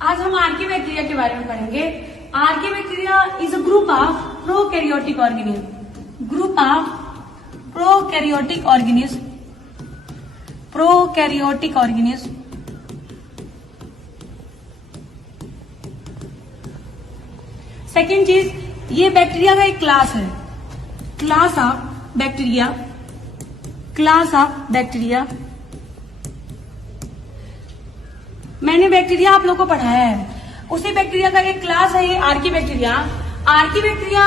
आज हम Archie bacteria के बारे में पढ़ेंगे। Archie bacteria is a group of prokaryotic organism. Group of prokaryotic organism. Prokaryotic organism second चीज, ये बैक्टीरिया का एक क्लास है। Class of bacteria. Class of bacteria. मैंने बैक्टीरिया आप लोगों को पढ़ाया है, उसी बैक्टीरिया का एक क्लास है ये आर्की बैक्टीरिया। आर्की बैक्टीरिया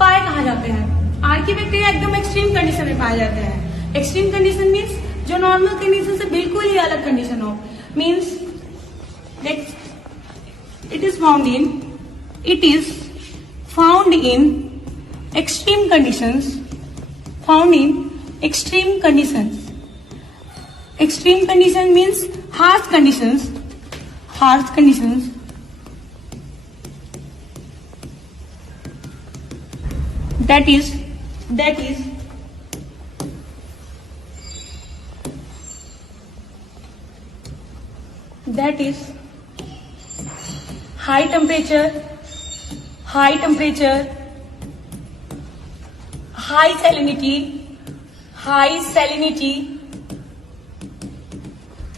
पाए कहाँ जाते हैं? आर्की बैक्टीरिया एकदम एक्सट्रीम कंडीशन में पाए जाते हैं। एक्सट्रीम कंडीशन मीन्स जो नॉर्मल कंडीशन से बिल्कुल ही अलग कंडीशन हो। Means it is found in extreme conditions. Found in extreme conditions. Extreme condition means harsh conditions. Harsh conditions. That is high temperature, high salinity,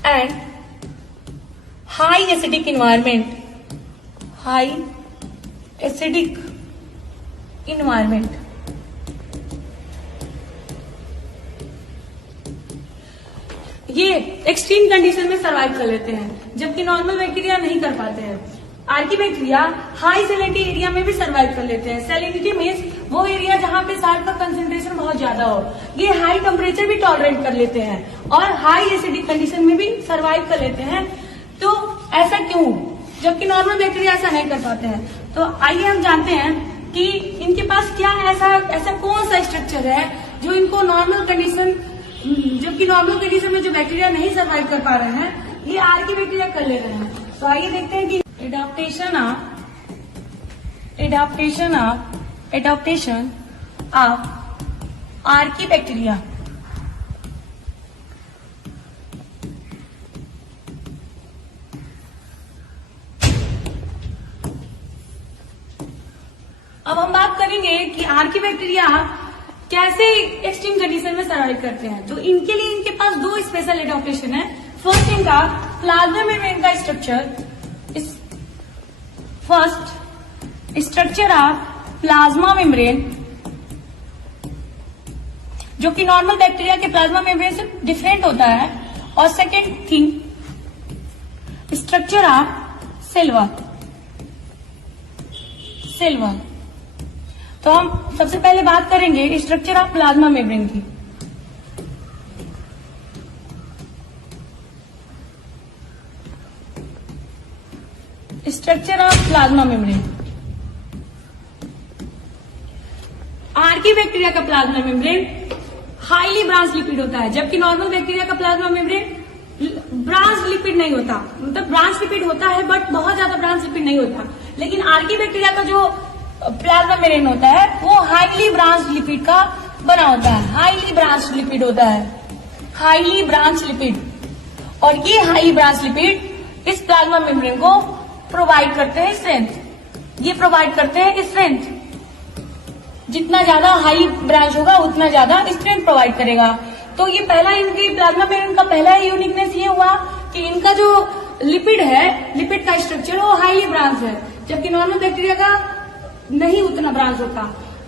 and high acidic environment. High acidic environment. ये extreme condition में survive कर लेते हैं, जबकि normal bacteria नहीं कर पाते हैं। Archie bacteria high salinity area में भी सर्वाइव कर लेते हैं। सैलिनिटी मीन्स वो एरिया जहाँ पे साल्ट का कंसेंट्रेशन बहुत ज्यादा हो। ये हाई टेम्परेचर भी टॉलरेट कर लेते हैं और हाई एसिडिक कंडीशन में भी सर्वाइव कर लेते हैं। तो ऐसा क्यों, जबकि नॉर्मल बैक्टीरिया ऐसा नहीं कर पाते हैं? तो आइए हम जानते हैं कि इनके पास क्या ऐसा कौन सा स्ट्रक्चर है जो इनको नॉर्मल कंडीशन, जबकि नॉर्मल कंडीशन में जो बैक्टीरिया नहीं सर्वाइव कर पा रहे हैं, ये आर्की बैक्टीरिया कर ले रहे हैं। तो आइए देखते हैं कि adaptation of Archaebacteria. अब हम बात करेंगे कि आर्की बैक्टीरिया कैसे एक्सट्रीम कंडीशन में सर्वाइव करते हैं। तो इनके लिए इनके पास दो स्पेशल एडाप्टेशन है। फर्स्ट इनका प्लाज्मा मेम्ब्रेन का structure. First structure of plasma membrane, जो कि नॉर्मल बैक्टीरिया के प्लाज्मा मेम्ब्रेन से डिफरेंट होता है। और second thing, structure of cell wall. तो हम सबसे पहले बात करेंगे स्ट्रक्चर ऑफ प्लाज्मा मेम्ब्रेन की। Structure of plasma membrane. Archaebacteria का plasma membrane highly branch lipid होता है, जबकि नॉर्मल बैक्टीरिया का प्लाज्मा मेम्ब्रेन ब्रांच लिपिड नहीं होता। मतलब ब्रांच लिपिड होता है बट बहुत ज्यादा ब्रांच लिपिड नहीं होता। लेकिन आर्की बैक्टीरिया का जो प्लाज्मा मेम्ब्रेन होता है वो हाईली ब्रांच लिपिड का बना होता है। हाईली ब्रांच लिपिड होता है, हाईली ब्रांच लिपिड। और ये हाई ब्रांच लिपिड इस प्लाज्मा मेम्ब्रेन को प्रोवाइड करते हैं स्ट्रेंथ। ये प्रोवाइड करते हैं स्ट्रेंथ। जितना ज्यादा हाई ब्रांच होगा उतना ज्यादा स्ट्रेंथ प्रोवाइड करेगा। तो ये पहला इनकी प्लाज्मा मेम्ब्रेन का पहला यूनिकनेस ये हुआ कि इनका जो लिपिड है, लिपिड का स्ट्रक्चर वो हाईली ब्रांच है, जबकि नॉर्मल बैक्टीरिया का नहीं उतना ब्रांच होता।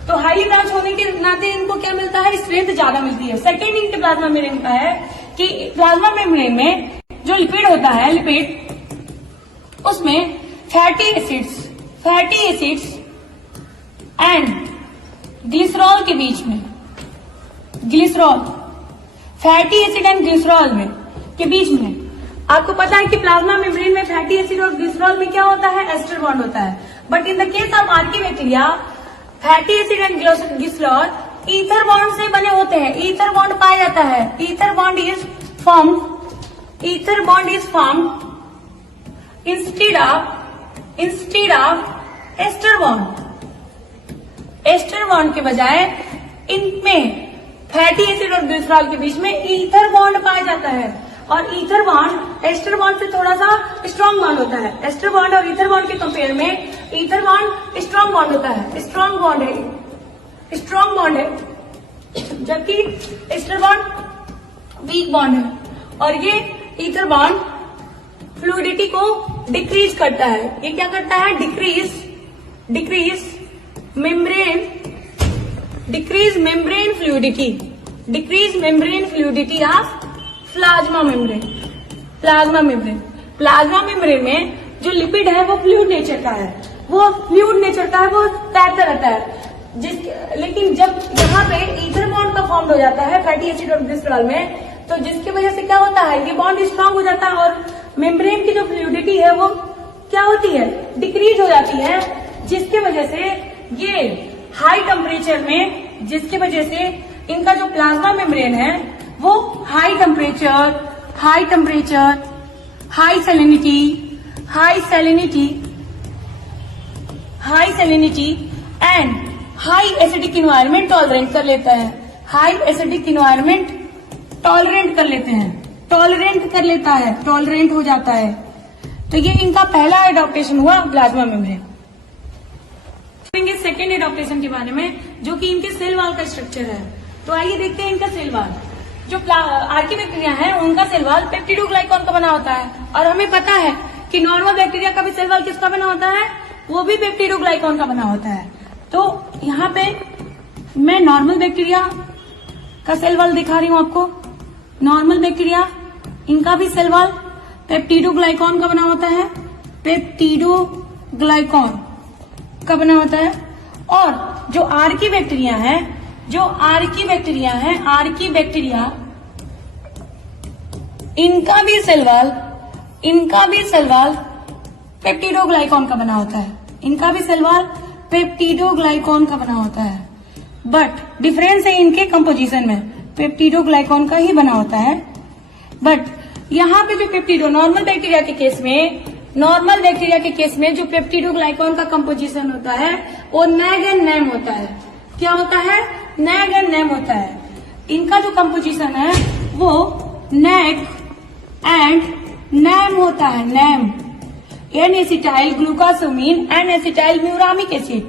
तो हाईली ब्रांच होने के नाते इनको क्या मिलता है? स्ट्रेंथ ज्यादा मिलती है। सेकेंड इनके प्लाज्मा मेम्ब्रेन का है कि प्लाज्मा मेम्ब्रेन में जो लिपिड होता है, लिपिड, उसमें फैटी एसिड्स एंड ग्लिसरॉल के बीच में, फैटी एसिड एंड ग्लिसरॉल में के बीच में, आपको पता है कि प्लाज्मा मेम्ब्रेन में फैटी एसिड और ग्लिसरॉल में क्या होता है? एस्टर बॉन्ड होता है। But in the case of archaebacteria, fatty acid and glycerol ether bond से बने होते हैं। ईथर बॉन्ड पाया जाता है। Ether bond is formed instead of ester bond. Ester bond के बजाय इनमें फैटी एसिड और ग्लिसरॉल के बीच में ईथर बॉन्ड पाया जाता है। और ईथर बॉन्ड एस्टर बॉन्ड से थोड़ा सा स्ट्रॉन्ग बॉन्ड होता है। एस्टर बॉन्ड और ईथर बॉन्ड के कंपेयर में ईथर बॉन्ड स्ट्रॉन्ग बॉन्ड होता है, स्ट्रॉन्ग बॉन्ड है, जबकि एस्टर बॉन्ड वीक बॉन्ड है। और ये ईथर बॉन्ड फ्लूइडिटी को डिक्रीज करता है। ये क्या करता है? Decrease membrane fluidity of plasma membrane में जो लिपिड है वो फ्लूइड नेचर का है, वो तैरता रहता है। लेकिन जब यहाँ पे ईथर बॉन्ड का फॉर्म हो जाता है फैटी एसिड और ग्लिसरॉल में, तो जिसकी वजह से क्या होता है, ये बॉन्ड स्ट्रांग हो जाता है और मेम्ब्रेन की जो फ्लूइडिटी है वो क्या होती है? डिक्रीज हो जाती है, जिसकी वजह से ये हाई टेम्परेचर में, जिसकी वजह से इनका जो प्लाज्मा मेम्ब्रेन है वो high temperature, high salinity and high acidic environment tolerant कर लेता है। टॉलरेंट हो जाता है। तो ये इनका पहला एडॉप्टेशन हुआ प्लाज्मा मेम्ब्रेन। सेकेंड एडॉप्टेशन के बारे में, जो कि इनके सेल वॉल का स्ट्रक्चर है। तो आइए देखते हैं इनका सेल वॉल। जो आर्कीबैक्टीरिया है उनका सेल वॉल पेप्टिडोग्लाइकॉन का बना होता है, और हमें पता है कि नॉर्मल बैक्टीरिया का भी सेल वॉल किसका बना होता है? वो भी पेप्टिडोग्लाइकॉन का बना होता है। तो यहाँ पे मैं नॉर्मल बैक्टीरिया का सेल वॉल दिखा रही हूँ आपको। नॉर्मल बैक्टीरिया, इनका भी सेल वॉल पेप्टिडोग्लाइकॉन का बना होता है, और जो आर्कीबैक्टीरिया है, इनका भी सेल वॉल पेप्टिडोग्लाइकॉन का बना होता है। बट डिफरेंस है इनके कंपोजिशन में, पेप्टिडोग्लाइकॉन का ही बना होता है। बट यहाँ पे जो नॉर्मल बैक्टीरिया के केस में जो पेप्टिडोग्लाइकॉन का कंपोजिशन होता है वो नैग एंड नैम होता है। क्या होता है? नैग एंड नैम होता है। इनका जो कंपोजिशन है वो नैग एंड नैम होता है। NAM N acetyl glucosamine N acetyl muramic acid.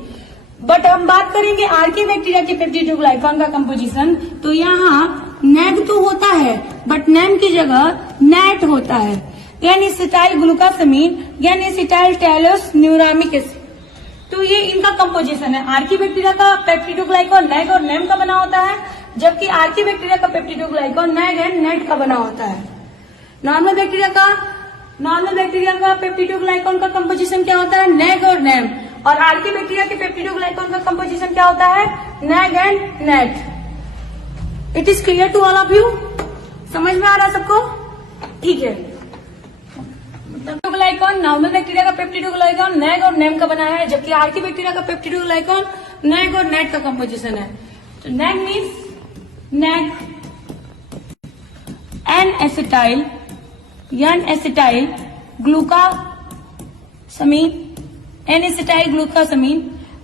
But हम बात करेंगे आर्कीबैक्टीरिया के पेप्टिडोग्लाइकॉन का कंपोजिशन, तो यहाँ नैग तो होता है बट नैम की जगह नैट होता है। N acetyl glucosamine N acetyl talose muramic acid. तो ये इनका कंपोजिशन है। आर्कीबैक्टीरिया का पेप्टिडोग्लाइकॉन नैग और नैम का बना होता है, जबकि आर्कीबैक्टीरिया का पेप्टिडोग्लाइकॉन नैग एंड नेट का बना होता है। नॉर्मल बैक्टीरिया का पेप्टिडोग्लाइकॉन का कंपोजिशन क्या होता है? नैग और नैम। और आर्कीबैक्टीरिया के पेप्टिडोग्लाइकॉन का कंपोजिशन क्या होता है? NAG and net. It is clear to all of you? समझ में आ रहा है सबको? ठीक है। पेप्टिडोग्लाइकॉन, नॉर्मल बैक्टीरिया का पेप्टिडोग्लाइकॉन नैग और नैम का बना है, जबकि आर्कीबैक्टीरिया का पेप्टिडोग्लाइकॉन नैग और नेट का कंपोजिशन है। तो NAG means NAG N acetyl glucosamine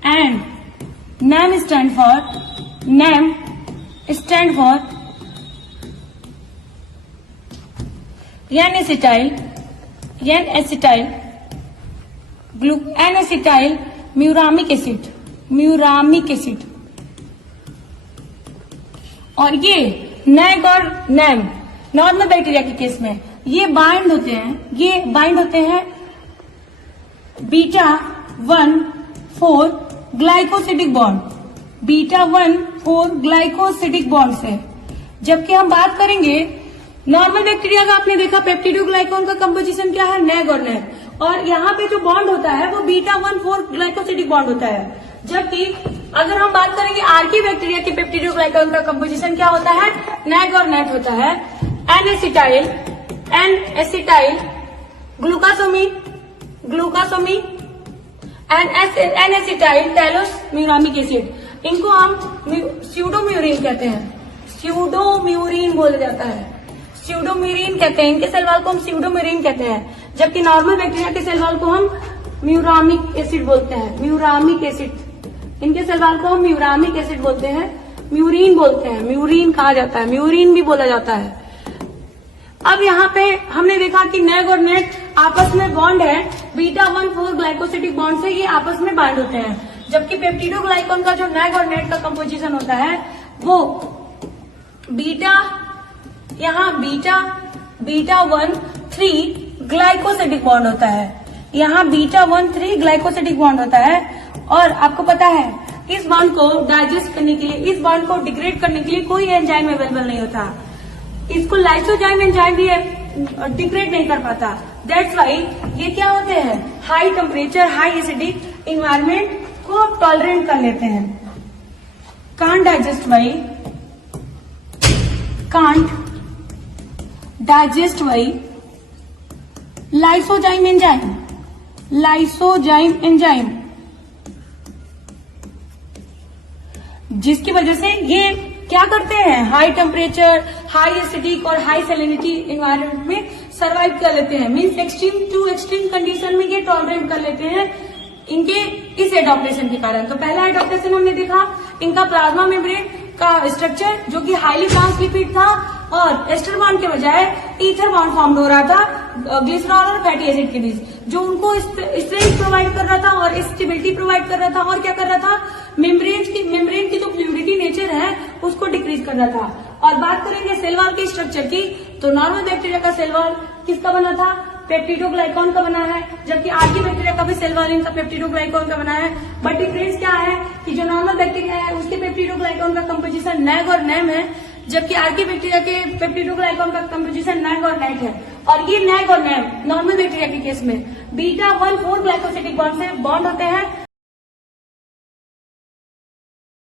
and NAM stand for N acetyl muramic acid. और ये नैग और नैम नॉर्मल बैक्टीरिया के केस में ये बाइंड होते हैं बीटा 1,4 ग्लाइकोसिडिक बॉन्ड से। जबकि हम बात करेंगे नॉर्मल बैक्टीरिया का, आपने देखा पेप्टिडोग्लाइकॉन का कंपोजिशन क्या है? नैग और नैम। और यहाँ पे जो बॉन्ड होता है वो बीटा 1,4 ग्लाइकोसिडिक बॉन्ड होता है। जबकि अगर हम बात करेंगे आर्कीबैक्टीरिया के पेप्टिडोग्लाइकॉन का कंपोजिशन क्या होता है? नैग और नेट होता है। N acetyl glucosamine N acetyl talose muramic acid. इनको हम स्यूडोम्यूरिन कहते हैं, स्यूडोम्यूरिन बोला जाता है, स्यूडोम्यूरिन कहते हैं। इनके सेल वॉल को हम स्यूडोम्यूरिन कहते हैं, जबकि नॉर्मल बैक्टीरिया के सेल वॉल को हम म्यूरामिक एसिड बोलते हैं। म्यूरामिक एसिड, इनके सेल वॉल को हम म्यूरामिक एसिड बोलते हैं, म्यूरिन बोलते हैं, म्यूरिन कहा जाता है, म्यूरिन भी बोला जाता है। अब यहाँ पे हमने देखा कि नेग और नेट आपस में बॉन्ड है, β1,4 ग्लाइकोसिडिक बॉन्ड से ये आपस में बाइंड होते हैं, जबकि पेप्टिडोग्लाइकॉन का जो नेग और नेट का कंपोजिशन होता है वो β1,3 ग्लाइकोसिडिक बॉन्ड होता है, यहाँ β1,3 ग्लाइकोसिडिक बॉन्ड होता है। और आपको पता है इस बॉन्ड को डाइजेस्ट करने के लिए, इस बॉन्ड को डिग्रेड करने के लिए कोई एंजाइम अवेलेबल नहीं होता, इसको लाइसोजाइम एंजाइम भी डिग्रेड नहीं कर पाता। दैट्स वाई ये क्या होते हैं, high temperature high acidic environment को टॉलरेट कर लेते हैं। Can't digest by lysozyme enzyme, जिसकी वजह से ये क्या करते हैं, हाई टेम्परेचर हाई एसिडिक और हाई सैलिनिटी इन्वायरमेंट में सरवाइव कर लेते हैं। Means extreme to extreme condition में ये टॉलरेट कर लेते हैं इनके इस एडॉप्टेशन के कारण। तो पहला एडॉप्टेशन हमने देखा इनका प्लाज्मा मेम्ब्रेन का स्ट्रक्चर जो कि हाईली ब्रांच लिपिड था और एस्टर बॉन्ड के बजाय ईथर बॉन्ड फॉर्म हो रहा था ग्लिसरॉल और फैटी एसिड के बीच, जो उनको स्ट्रेंथ प्रोवाइड कर रहा था और स्टेबिलिटी प्रोवाइड कर रहा था, और क्या कर रहा था, मेम्ब्रेन की जो फ्लूइडिटी नेचर है उसको डिक्रीज कर रहा था। और बात करेंगे सेल वॉल के स्ट्रक्चर की, तो नॉर्मल बैक्टीरिया का सेल वॉल किसका बना था, पेप्टिडोग्लाइकॉन का बना है, जबकि आर्की बैक्टीरिया का भी सेल वॉल इनका पेप्टिडोग्लाइकॉन का बना है। बट डिफरेंस क्या है कि जो नॉर्मल बैक्टीरिया है उसके पेप्टिडोग्लाइकॉन का कंपोजिशन नैग और नैम है, जबकि आर्की बैक्टीरिया के पेप्टिडोग्लाइकॉन का कंपोजिशन नैग और नैट है। और ये नैग और नैम नॉर्मल बैक्टीरिया के केस में β1,4 ग्लाइकोसिडिक बॉन्ड से बॉन्ड होते हैं